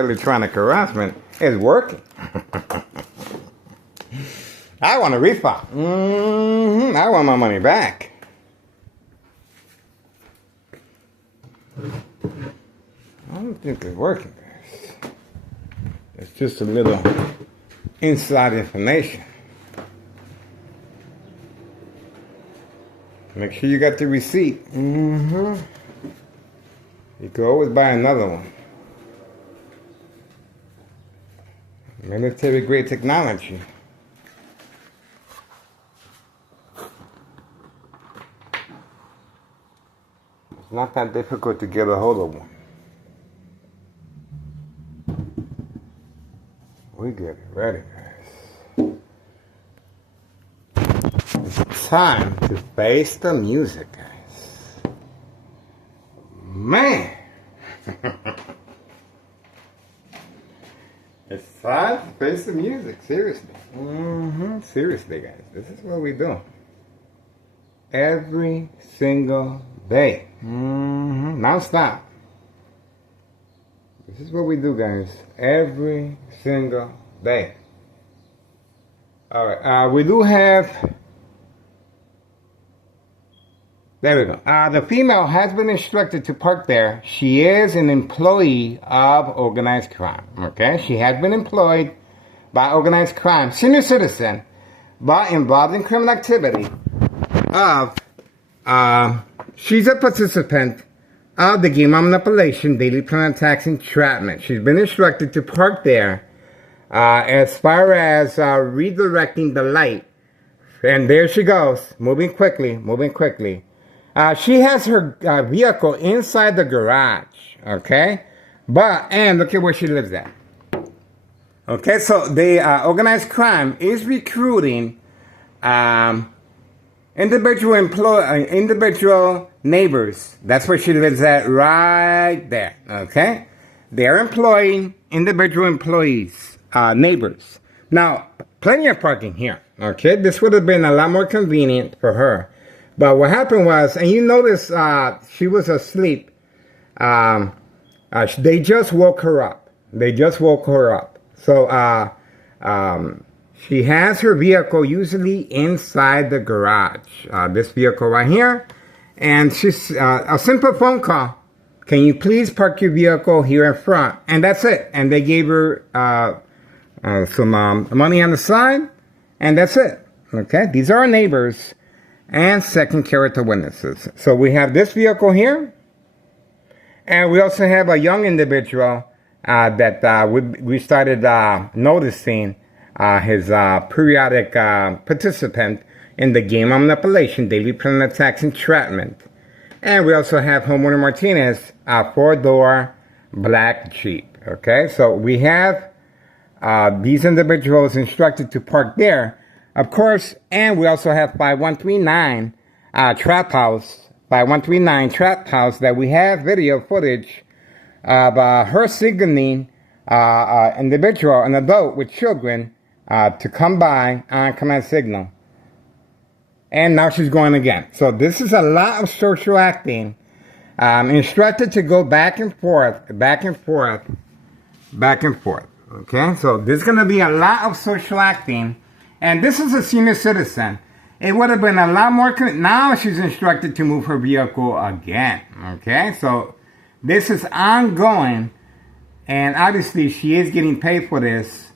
electronic harassment is working. I want a refund. I want my money back. I don't think it's working, guys. It's just a little inside information. Make sure you got the receipt. You can always buy another one. Military grade technology. It's not that difficult to get a hold of one. We get it ready, guys. It's time to face the music, guys. Man! It's time to face the music, seriously. Seriously, guys. This is what we do. Every single day. Non-stop. This is what we do, guys. Every single day. Alright, we do have... There we go. The female has been instructed to park there. She is an employee of organized crime. Okay? She has been employed by organized crime. Senior citizen, but involved in criminal activity of... she's a participant of the game of manipulation, daily plan attacks, entrapment. She's been instructed to park there as far as redirecting the light. And there she goes, moving quickly, moving quickly. She has her vehicle inside the garage, okay? And look at where she lives at. Okay, so the organized crime is recruiting individual neighbors. That's where she lives at, right there, okay? They're employing individual employees, neighbors. Now, plenty of parking here, okay? This would have been a lot more convenient for her. But what happened was, and you notice she was asleep. They just woke her up. So she has her vehicle usually inside the garage. This vehicle right here. And she's a simple phone call. Can you please park your vehicle here in front? And that's it. And they gave her some money on the side. And that's it. Okay, these are our neighbors and second character witnesses. So we have this vehicle here, and we also have a young individual that we started noticing his periodic participant in the game of manipulation, daily plan attacks, entrapment. And we also have homeowner Martinez, a 4-door black Jeep. Okay, so we have these individuals instructed to park there. Of course, and we also have 5139 Trap House, 5139 Trap House, that we have video footage of her signaling individual, an adult with children, to come by on command signal. And now she's going again. So this is a lot of social acting. Instructed to go back and forth. Okay, so there's going to be a lot of social acting. And this is a senior citizen. It would have been a lot more... Now she's instructed to move her vehicle again. Okay? So this is ongoing. And obviously she is getting paid for this.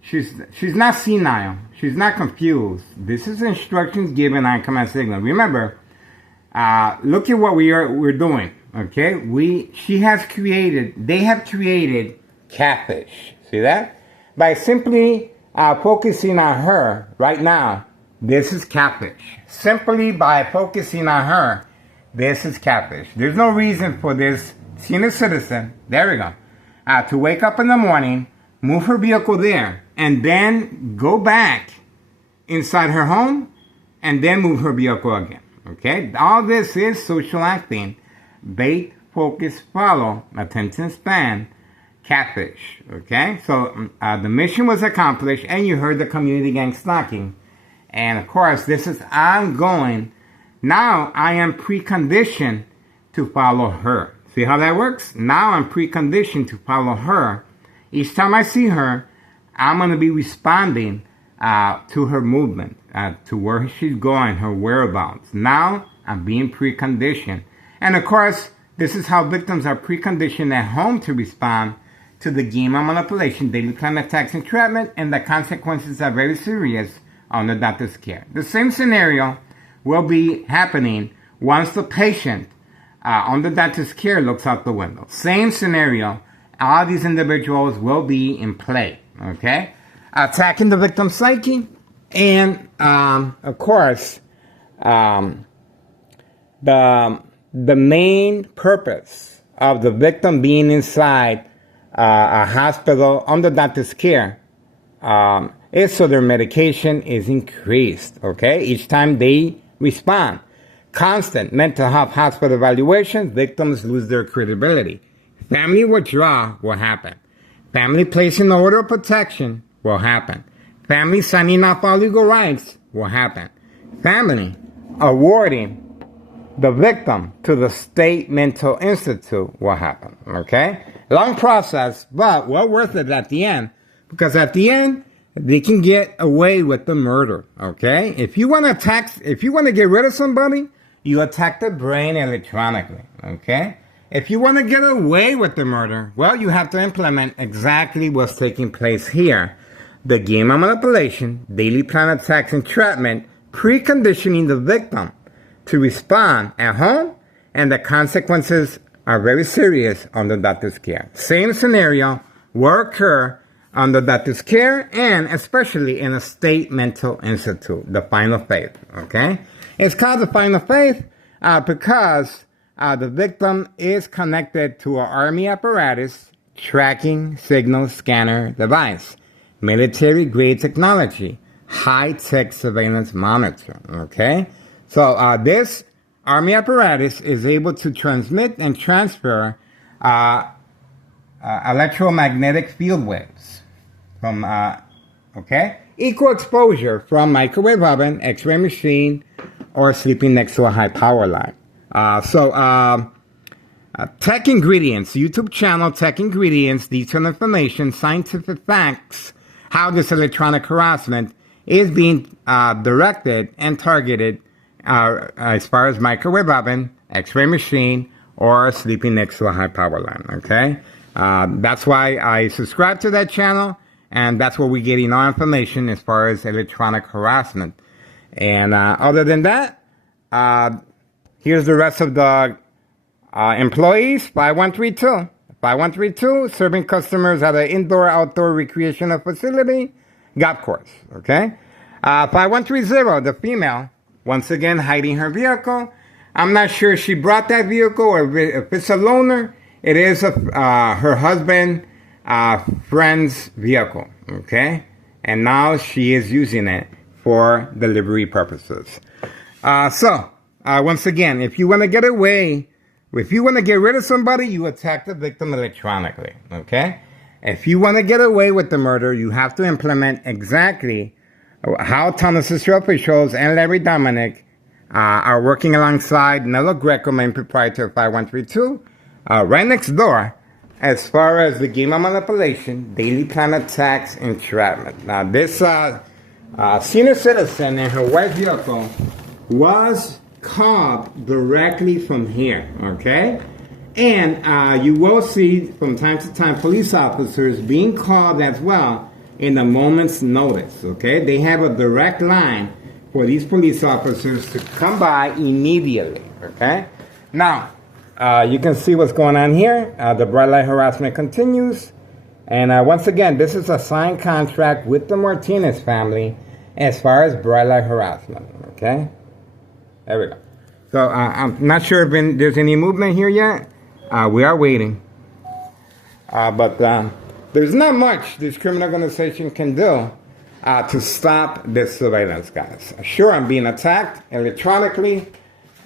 She's not senile. She's not confused. This is instructions given on command signal. Remember, look at what we're doing. Okay? They have created catfish. See that? By simply... focusing on her right now, this is catfish. Simply by focusing on her, this is catfish. There's no reason for this senior citizen, there we go, to wake up in the morning, move her vehicle there, and then go back inside her home, and then move her vehicle again. Okay? All this is social acting. Bait, focus, follow, attention span, catfish. Okay, so the mission was accomplished, and you heard the community gang stalking, and of course this is ongoing. Now I am preconditioned to follow her. See how that works? Now I'm preconditioned to follow her. Each time I see her, I'm going to be responding to her movement, to where she's going, her whereabouts. Now I'm being preconditioned. And of course, this is how victims are preconditioned at home to respond to the game of manipulation, daily plan attacks, entrapment, and the consequences are very serious under doctor's care. The same scenario will be happening once the patient under doctor's care looks out the window. Same scenario. All these individuals will be in play, okay? Attacking the victim's psyche, and of course, the main purpose of the victim being inside a hospital under doctor's care is so their medication is increased, okay? Each time they respond. Constant mental health hospital evaluations, victims lose their credibility. Family withdrawal will happen. Family placing the order of protection will happen. Family signing off all legal rights will happen. Family awarding the victim to the State Mental Institute will happen, okay? Long process, but well worth it at the end, because at the end, they can get away with the murder, okay? If you want to get rid of somebody, you attack the brain electronically, okay? If you want to get away with the murder, well, you have to implement exactly what's taking place here. The game of manipulation, daily plan attacks, entrapment, preconditioning the victim to respond at home, and the consequences are very serious under doctor's care. Same scenario will occur under doctor's care, and especially in a state mental institute, the final phase, okay? It's called the final phase because the victim is connected to an army apparatus, tracking signal scanner device, military-grade technology, high-tech surveillance monitor, okay? So this army apparatus is able to transmit and transfer electromagnetic field waves from, okay? Equal exposure from microwave oven, x-ray machine, or sleeping next to a high power line. Tech Ingredients, YouTube channel Tech Ingredients, detailed information, scientific facts, how this electronic harassment is being directed and targeted as far as microwave oven, x-ray machine, or sleeping next to a high power line, okay? That's why I subscribe to that channel, and that's where we're getting our information as far as electronic harassment. And other than that, here's the rest of the employees. 5132. 5132, serving customers at an indoor-outdoor recreational facility, golf course, okay? 5130, the female, once again hiding her vehicle. I'm not sure if she brought that vehicle or if it's a loaner. It is her husband, friend's vehicle, okay? And now she is using it for delivery purposes. Once again, if you want to get away, if you want to get rid of somebody, you attack the victim electronically, okay? If you want to get away with the murder, you have to implement exactly how Thomas Israel officials and Larry Dominic are working alongside Nello Greco, main proprietor of 5132, right next door, as far as the game of manipulation, daily plan attacks, entrapment. Now, this senior citizen in her white vehicle was called directly from here, okay? And you will see from time to time police officers being called as well in a moment's notice, okay? They have a direct line for these police officers to come by immediately, okay? Now, you can see what's going on here. The bright light harassment continues. And once again, this is a signed contract with the Martinez family as far as bright light harassment, okay? There we go. So I'm not sure if there's any movement here yet. We are waiting. But there's not much this criminal organization can do to stop this surveillance, guys. Sure, I'm being attacked electronically,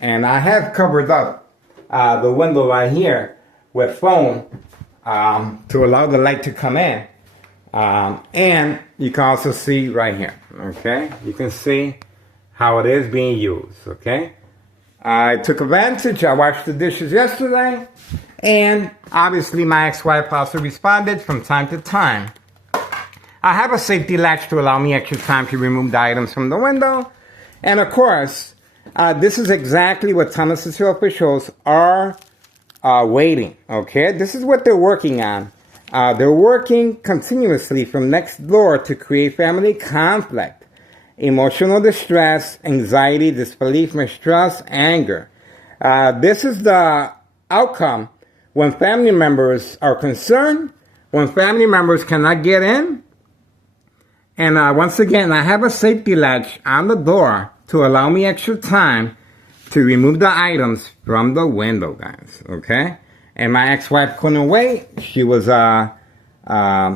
and I have covered up the window right here with foam to allow the light to come in. And you can also see right here, okay? You can see how it is being used, okay? I took advantage. I washed the dishes yesterday. And obviously my ex-wife also responded from time to time. I have a safety latch to allow me extra time to remove the items from the window. And of course, this is exactly what Town of Cicero officials are waiting. Okay, this is what they're working on. They're working continuously from next door to create family conflict, emotional distress, anxiety, disbelief, mistrust, anger. This is the outcome when family members are concerned, when family members cannot get in. And once again, I have a safety latch on the door to allow me extra time to remove the items from the window, guys, okay? And my ex-wife couldn't wait. She was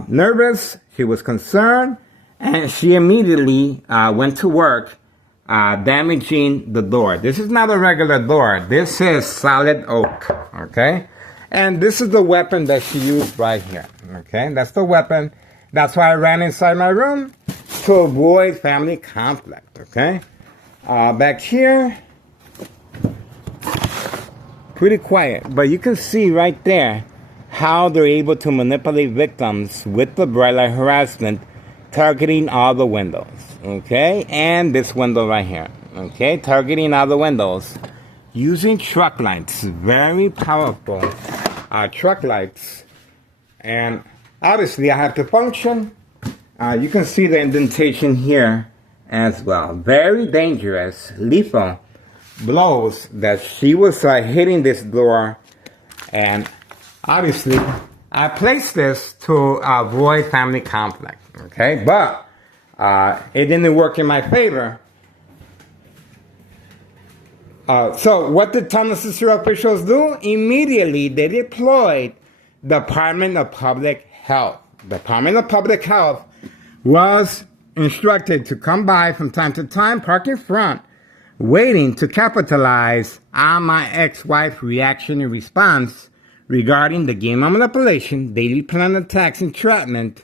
nervous, she was concerned, and she immediately went to work damaging the door. This is not a regular door. This is solid oak, okay? And this is the weapon that she used right here, okay? That's the weapon. That's why I ran inside my room, to avoid family conflict, okay? Back here, pretty quiet, but you can see right there how they're able to manipulate victims with the bright light harassment, targeting all the windows, okay? And this window right here, okay? Targeting all the windows using truck lights, very powerful truck lights. And obviously I have to function. You can see the indentation here as well. Very dangerous, lethal blows that she was hitting this door. And obviously I placed this to avoid family conflict, okay? But it didn't work in my favor. So what did Town of Cicero officials do? Immediately they deployed the Department of Public Health. The Department of Public Health was instructed to come by from time to time, park in front, waiting to capitalize on my ex-wife's reaction and response regarding the game of manipulation, daily plan attacks, entrapment,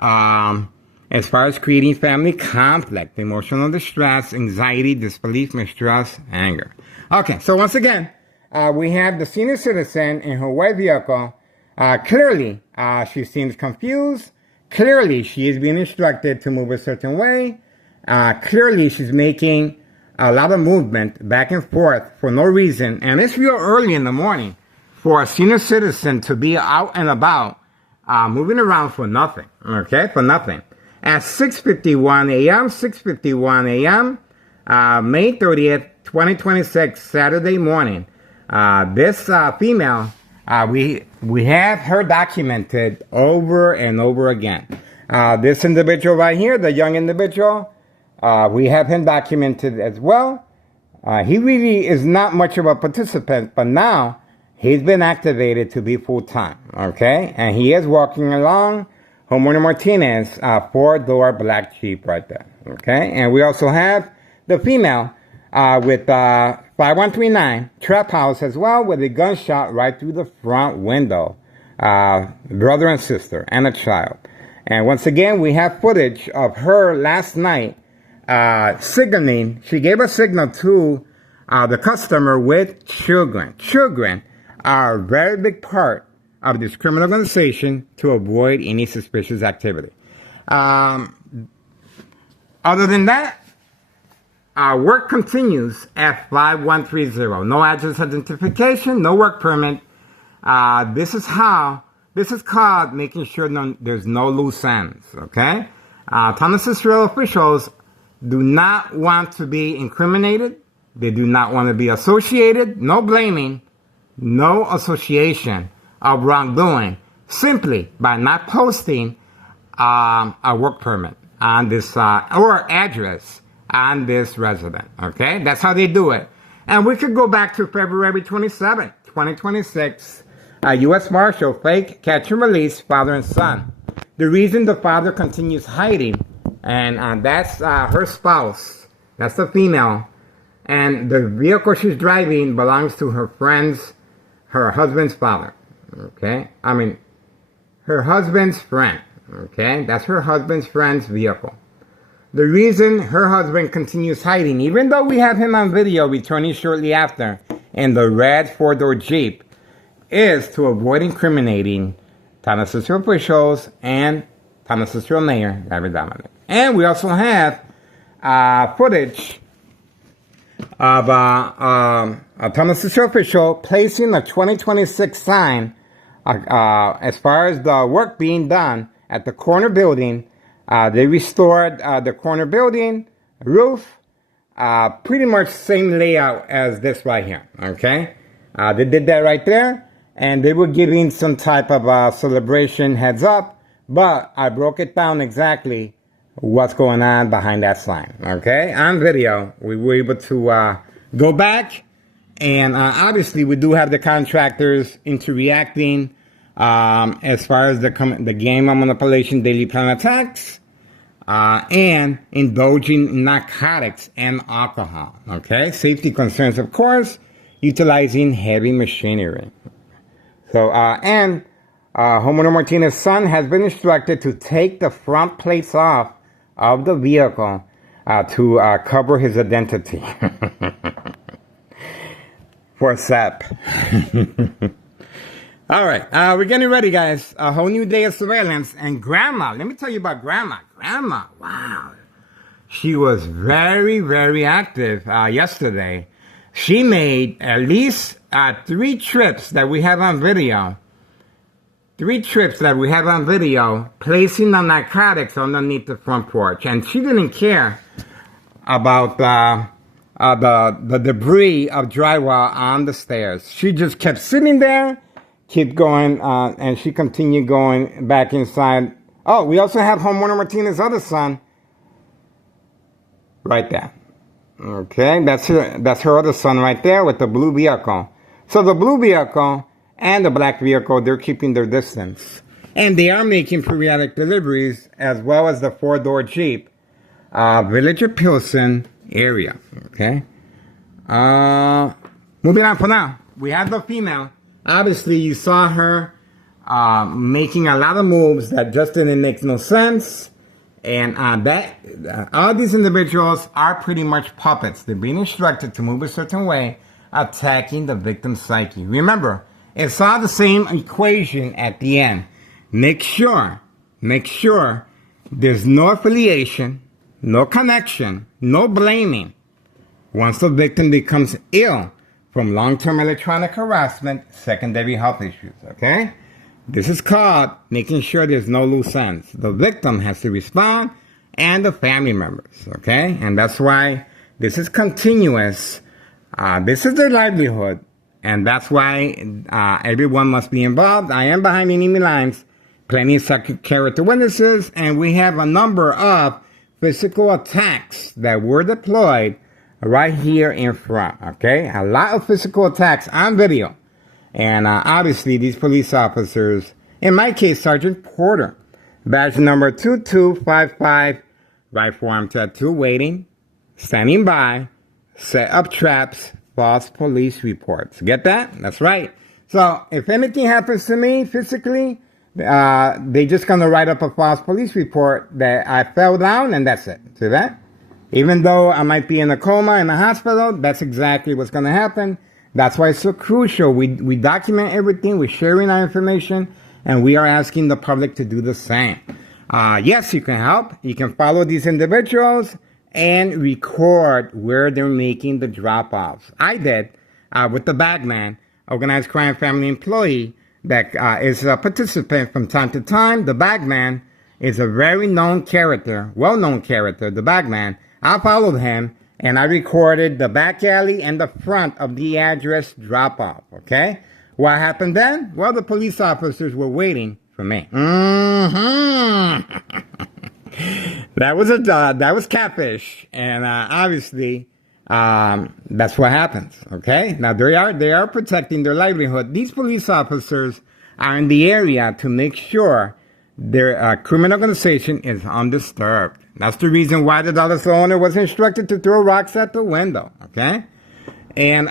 as far as creating family conflict, emotional distress, anxiety, disbelief, mistrust, anger. Okay, so once again, we have the senior citizen in her white vehicle. Clearly, she seems confused. Clearly, she is being instructed to move a certain way. Clearly, she's making a lot of movement back and forth for no reason. And it's real early in the morning for a senior citizen to be out and about, moving around for nothing, okay, for nothing. At 6:51 a.m., May 30th, 2026, Saturday morning, this female, we have her documented over and over again. This individual right here, the young individual, we have him documented as well. He really is not much of a participant, but now he's been activated to be full-time, okay? And he is walking along Homeowner Martinez, 4-door black Jeep right there, okay? And we also have the female with 5139 Trap House as well, with a gunshot right through the front window. Brother and sister and a child. And once again, we have footage of her last night signaling. She gave a signal to the customer with children. Children are a very big part of this criminal organization to avoid any suspicious activity. Other than that, work continues at 5130. No address identification, no work permit. This is called making sure there's no loose ends, okay? Town of Cicero officials do not want to be incriminated. They do not want to be associated. No blaming, no association of wrongdoing, simply by not posting a work permit on this or address on this resident, okay? That's how they do it. And we could go back to February 27th, 2026. U.S. Marshal, fake catch and release, father and son. The reason the father continues hiding, and that's her spouse, that's the female, and the vehicle she's driving belongs to her husband's father, okay? I mean, her husband's friend, okay? That's her husband's friend's vehicle. the reason her husband continues hiding, even though we have him on video returning shortly after in the red four-door Jeep, is to avoid incriminating Town of Cicero officials and Town of Cicero Mayor Gary Dominic. And we also have footage of a Town of Cicero official placing a 2026 sign as far as the work being done at the corner building. They restored the corner building roof, pretty much same layout as this right here, okay? They did that right there, and they were giving some type of celebration heads up, but I broke it down exactly what's going on behind that sign, okay? On video, we were able to go back, and obviously we do have the contractors into reacting as far as the game manipulation daily plan attacks, and indulging in narcotics and alcohol, okay? Safety concerns, of course, utilizing heavy machinery. So, and Homeowner Martinez's son has been instructed to take the front plates off of the vehicle to cover his identity. For a sap. All right, we're getting ready, guys. A whole new day of surveillance. And Grandma, let me tell you about Grandma. Grandma, wow. She was very, very active yesterday. She made at least 3 trips that we have on video. 3 trips that we have on video, placing the narcotics underneath the front porch. And she didn't care about the debris of drywall on the stairs. She just kept sitting there, kept going, and she continued going back inside. Oh, we also have Homeowner Martinez's other son right there. Okay, that's her other son right there with the blue vehicle. So the blue vehicle and the black vehicle, they're keeping their distance. And they are making periodic deliveries, as well as the 4-door Jeep, Village of Pilsen area. Okay. Moving on for now. We have the female. Obviously, you saw her making a lot of moves that just didn't make no sense. And all these individuals are pretty much puppets. They're being instructed to move a certain way, attacking the victim's psyche. Remember, it's all the same equation at the end. Make sure there's no affiliation, no connection, no blaming. Once the victim becomes ill from long-term electronic harassment, secondary health issues, okay? This is called making sure there's no loose ends. The victim has to respond, and the family members, okay? And that's why this is continuous. This is their livelihood, and that's why everyone must be involved. I am behind enemy lines, plenty of second character witnesses, and we have a number of physical attacks that were deployed right here in front, okay? A lot of physical attacks on video. And obviously, these police officers, in my case, Sergeant Porter, badge number 2255, right forearm tattoo, waiting, standing by, set up traps, false police reports. Get that? That's right. So, if anything happens to me physically, they just gonna write up a false police report that I fell down, and that's it. See that? Even though I might be in a coma in a hospital, that's exactly what's gonna happen. That's why it's so crucial. We document everything, we're sharing our information, and we are asking the public to do the same. Yes, you can help. You can follow these individuals and record where they're making the drop-offs. I did with the Bagman, organized crime family employee that is a participant from time to time. The Bagman is a very known character, well-known character, the Bagman. I followed him, and I recorded the back alley and the front of the address drop-off, okay? What happened then? Well, the police officers were waiting for me. That was catfish, and obviously, that's what happens, okay? Now, they are protecting their livelihood. These police officers are in the area to make sure their criminal organization is undisturbed. That's the reason why the dollar store owner was instructed to throw rocks at the window, okay? And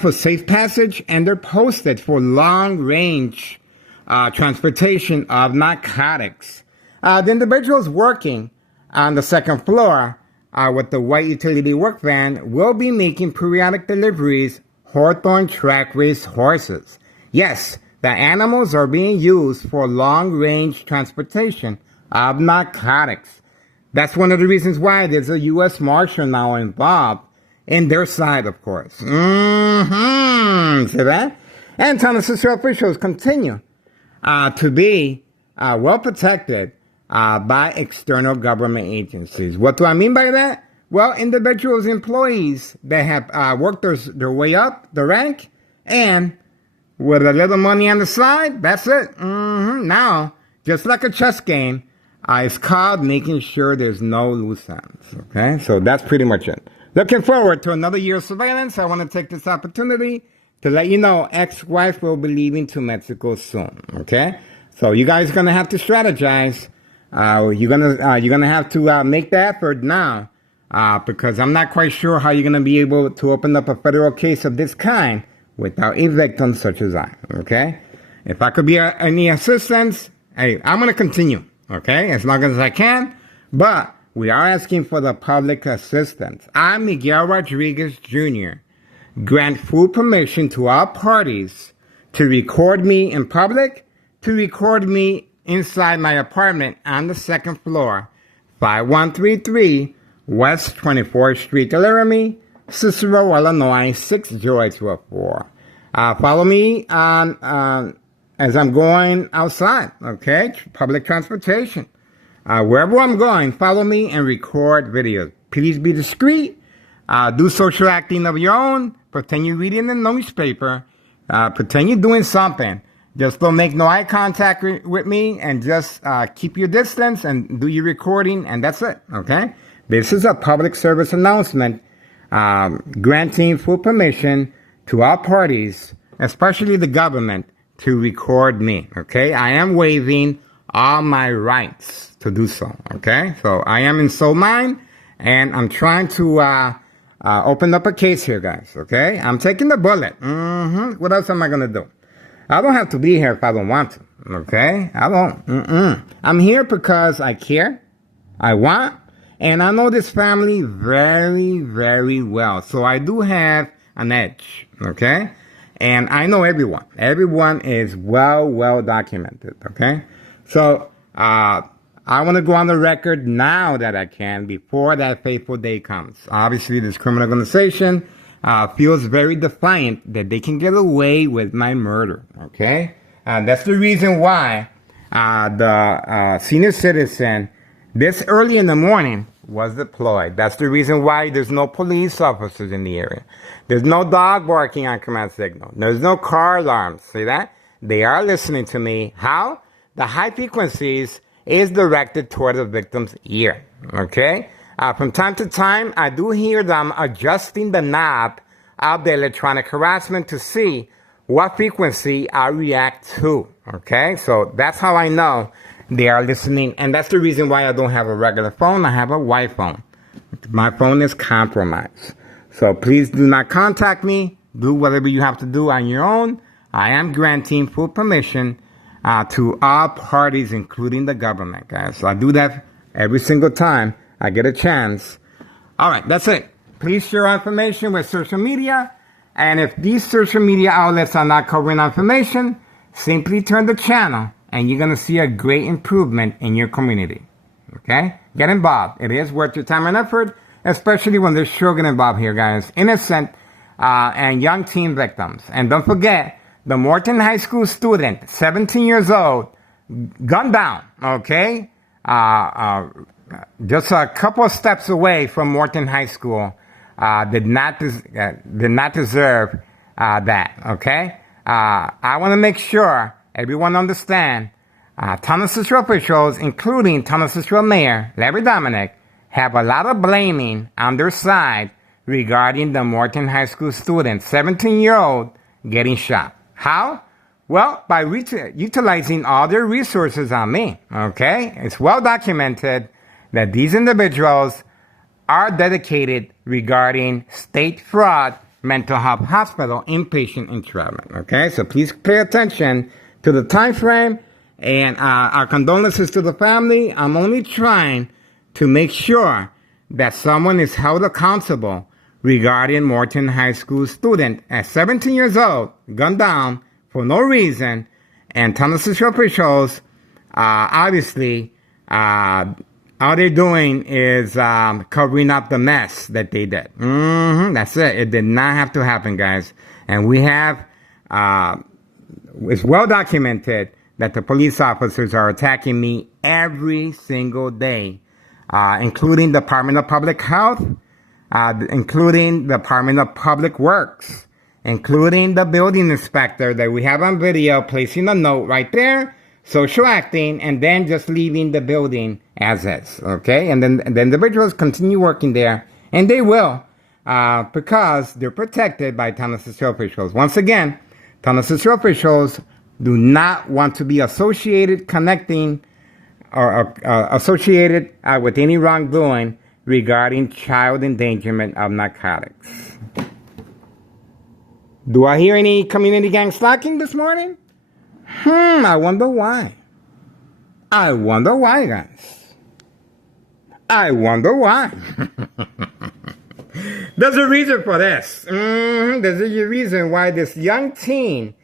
for safe passage, and they're posted for long-range transportation of narcotics. The individuals working on the second floor with the white utility work van will be making periodic deliveries Hawthorne track race horses. Yes, the animals are being used for long-range transportation of narcotics. That's one of the reasons why there's a U.S. Marshal now involved in their side, of course. See that? And Tonawanda officials continue to be well protected by external government agencies. What do I mean by that? Well, individuals, employees that have worked their way up the rank and with a little money on the side, that's it. Now, just like a chess game, it's called making sure there's no loose ends. Okay, so that's pretty much it. Looking forward to another year of surveillance. I want to take this opportunity to let you know ex-wife will be leaving to Mexico soon. Okay, so you guys are gonna have to strategize. You're gonna have to make the effort now. Because I'm not quite sure how you're going to be able to open up a federal case of this kind without a victim such as I, okay? If I could be any assistance, hey, I'm going to continue, okay, as long as I can, but we are asking for the public assistance. I, Miguel Rodriguez Jr., grant full permission to all parties to record me in public, to record me inside my apartment on the second floor, 5133 West 24th Street, Laramie, Cicero, Illinois, 60204. Follow me on as I'm going outside, okay? Public transportation. Wherever I'm going, follow me and record videos. Please be discreet. Do social acting of your own. Pretend you're reading the newspaper. Pretend you're doing something. Just don't make no eye contact with me and just keep your distance and do your recording, and that's it, okay? This is a public service announcement granting full permission to all parties, especially the government, to record me, okay? I am waiving all my rights to do so, okay? So I am in sole mind, and I'm trying to open up a case here, guys, okay? I'm taking the bullet. What else am I going to do? I don't have to be here if I don't want to, okay? I don't. I'm here because I care, I want, and I know this family very, very well. So I do have an edge, okay? And I know everyone. Everyone is well documented, okay? So I want to go on the record now that I can before that fateful day comes. Obviously, this criminal organization feels very defiant that they can get away with my murder, okay? That's the reason why the senior citizen this early in the morning was deployed. That's the reason why there's no police officers in the area. There's no dog barking on command signal. There's no car alarms. See that? They are listening to me. How? The high frequencies is directed toward the victim's ear. Okay? From time to time, I do hear them adjusting the knob of the electronic harassment to see what frequency I react to. Okay? So that's how I know they are listening, and that's the reason why I don't have a regular phone. I have a Wi-Fi phone. My phone is compromised. So please do not contact me. Do whatever you have to do on your own. I am granting full permission to all parties, including the government, guys. So I do that every single time I get a chance. All right, that's it. Please share information with social media. And if these social media outlets are not covering information, simply turn the channel and you're going to see a great improvement in your community. Okay? Get involved. It is worth your time and effort, especially when there's children involved here, guys. Innocent and young teen victims. And don't forget, the Morton High School student, 17 years old, gunned down, okay? Just a couple of steps away from Morton High School, did not deserve that, okay? I want to make sure everyone understand, Tonawanda officials, including Tonawanda Mayor Larry Dominic, have a lot of blaming on their side regarding the Morton High School student, 17-year-old, getting shot. How? Well, by utilizing all their resources on me, okay? It's well documented that these individuals are dedicated regarding State Fraud Mental Health Hospital inpatient entrapment, okay? So please pay attention to the time frame, and our condolences to the family. I'm only trying to make sure that someone is held accountable regarding Morton High School student at 17 years old, gunned down for no reason, and Thomas officials, obviously, all they're doing is covering up the mess that they did. That's it. It did not have to happen, guys. And we have, it's well documented that the police officers are attacking me every single day, including the Department of Public Health, including the Department of Public Works, including the building inspector that we have on video placing a note right there, social acting, and then just leaving the building as is, okay? And then the individuals continue working there, and they will, because they're protected by Townless officials. Once again, Townless officials do not want to be associated, connecting, or associated with any wrongdoing regarding child endangerment of narcotics. Do I hear any community gang slacking this morning? I wonder why. I wonder why, guys. I wonder why. There's a reason for this. There's a reason why this young teen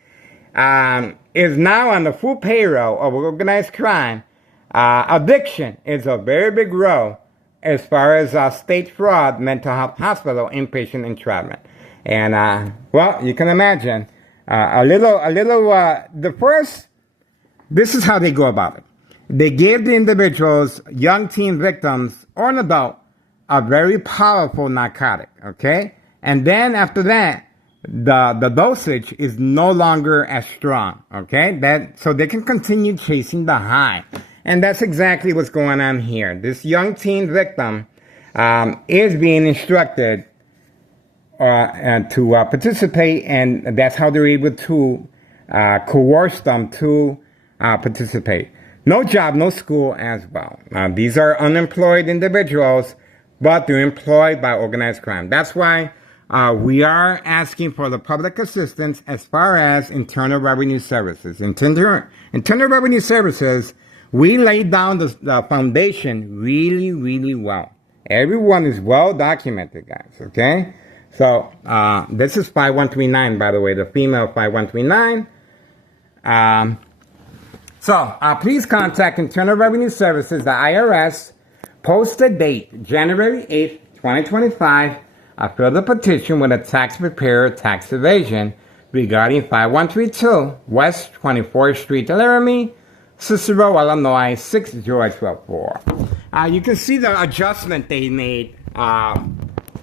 is now on the full payroll of organized crime. Addiction is a very big role as far as state fraud, mental health hospital, inpatient entrapment. And, well, you can imagine, this is how they go about it. They give the individuals, young teen victims, or an adult, a very powerful narcotic, okay? And then after that, the dosage is no longer as strong, okay? So they can continue chasing the high. And that's exactly what's going on here. This young teen victim is being instructed to participate, and that's how they're able to coerce them to participate. No job, no school as well. These are unemployed individuals, but they're employed by organized crime. That's why we are asking for the public assistance as far as Internal Revenue Services. Internal Revenue Services, we laid down the foundation really, really well. Everyone is well documented, guys, okay? So, this is 5139, by the way, the female 5139. Please contact Internal Revenue Services, the IRS, post the date, January 8th, 2025, fill the petition with a tax preparer tax evasion regarding 5132 West 24th Street, Laramie, Cicero, Illinois, 60204. You can see the adjustment they made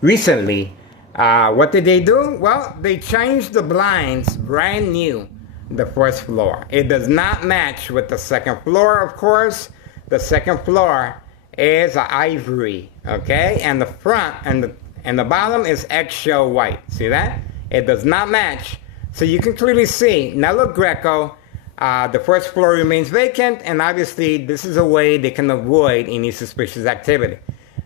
recently. What did they do? Well, they changed the blinds brand new, the first floor. It does not match with the second floor, of course. The second floor is ivory, okay? And the front and the bottom is eggshell white. See that? It does not match. So you can clearly see Nello Greco, the first floor remains vacant, and obviously this is a way they can avoid any suspicious activity.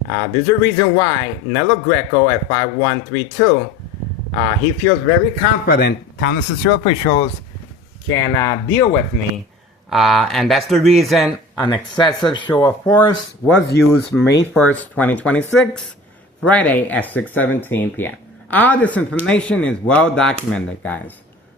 There's a reason why Nello Greco at 5132, he feels very confident Town Assessor officials can deal with me, and that's the reason an excessive show of force was used May 1st, 2026, Friday at 6:17 p.m. All this information is well documented, guys.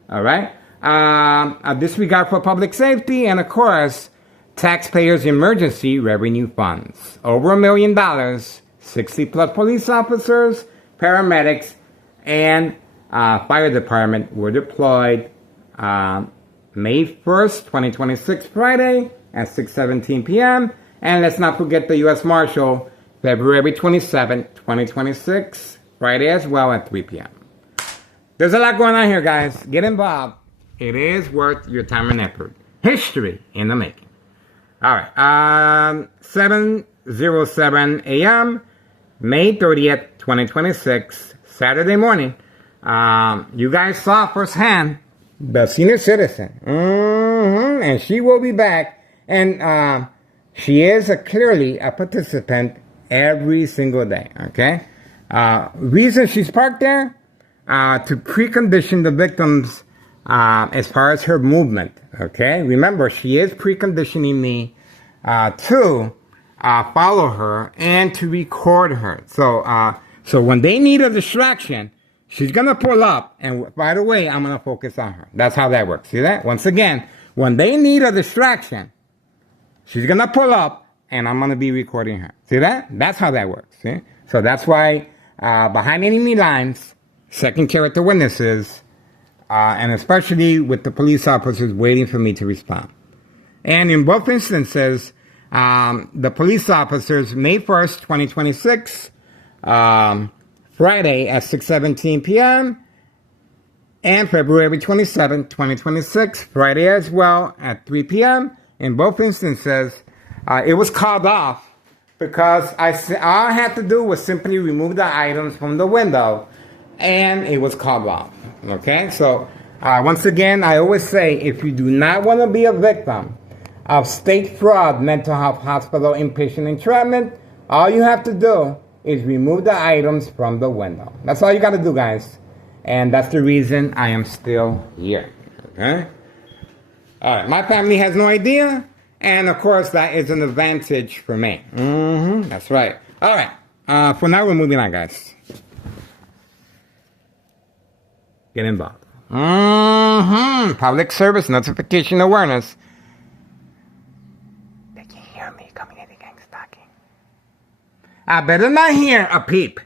All right? A disregard for public safety, and of course, taxpayers' emergency revenue funds. Over $1 million, 60+ police officers, paramedics, and fire department were deployed May 1st, 2026, Friday at 6:17 p.m. And let's not forget the U.S. Marshal, February 27th, 2026, Friday as well at 3 p.m. There's a lot going on here, guys. Get involved. It is worth your time and effort. History in the making. All right. 7:07 a.m., May 30th, 2026, Saturday morning. You guys saw firsthand the senior citizen. And she will be back. And she is clearly a participant every single day. Okay? Reason she's parked there? To precondition the victims as far as her movement. Okay? Remember, she is preconditioning me to follow her and to record her. So when they need a distraction, she's gonna pull up, and right away I'm gonna focus on her. That's how that works. See that? Once again, when they need a distraction, she's gonna pull up, and I'm gonna be recording her. See that? That's how that works. See? So that's why behind enemy lines, second character witnesses, and especially with the police officers waiting for me to respond. And in both instances, the police officers, May 1st, 2026, Friday at 6:17 p.m., and February 27th, 2026, Friday as well at 3 p.m. In both instances, it was called off because all I had to do was simply remove the items from the window, and it was called off. Okay, so once again, I always say, if you do not want to be a victim of state fraud, mental health hospital inpatient entrapment, all you have to do is remove the items from the window. That's all you got to do, guys. And that's the reason I am still here. Okay? All right, my family has no idea. And of course, that is an advantage for me. That's right. All right. For now, we're moving on, guys. Get involved. Public service notification awareness. They can hear me coming in the gang stalking. I better not hear a peep.